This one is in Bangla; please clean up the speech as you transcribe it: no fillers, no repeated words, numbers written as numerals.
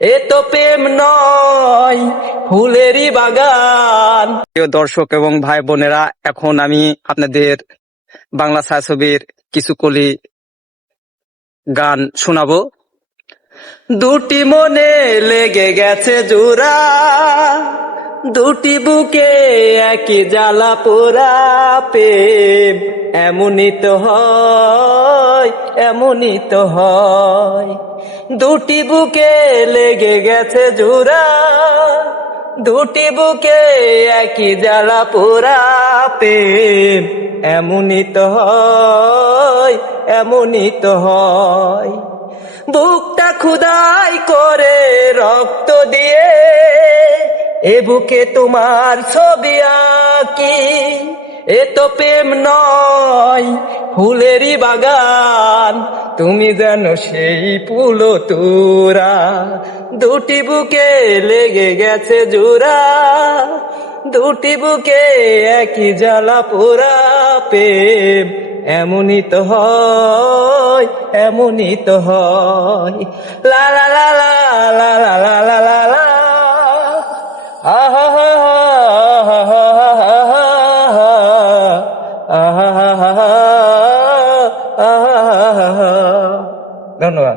এ তো প্রেম নয় ফুলেরই বাগান। প্রিয় দর্শক এবং ভাই বোনেরা, এখন আমি আপনাদের বাংলা ছায়াছবির কিছু কলি গান শোনাবো। দুটি মনে লেগে গেছে জোড়া, দুটি বুকে একই জ্বালা পোড়া, প্রেম এমনই তো হয়, এমনই তো হয়। দুটি বুকে লেগে গেছে জোড়া, দুটি বুকে একই জ্বালা পোড়া, প্রেম এমনই তো হয়, এমনই তো হয়। বুকটা খুদাই করে রক্ত দিয়ে এ বুকে তোমার ছবি আঁকি। এ তো প্রেম নয় ফুলেরই বাগান, তুমি যেন সেই ফুল তোরা। দুটি বুকে লেগে গেছে জোড়া, দুটি বুকে একই জ্বালা পোড়া, প্রেম এমনই তো হয়, এমনই তো হয়। লা লা লা লা লা লা লা লা লা লা, আহা হা হা হা হা হা হা, আহা হা হা হা হা হা। ধন্যবাদ।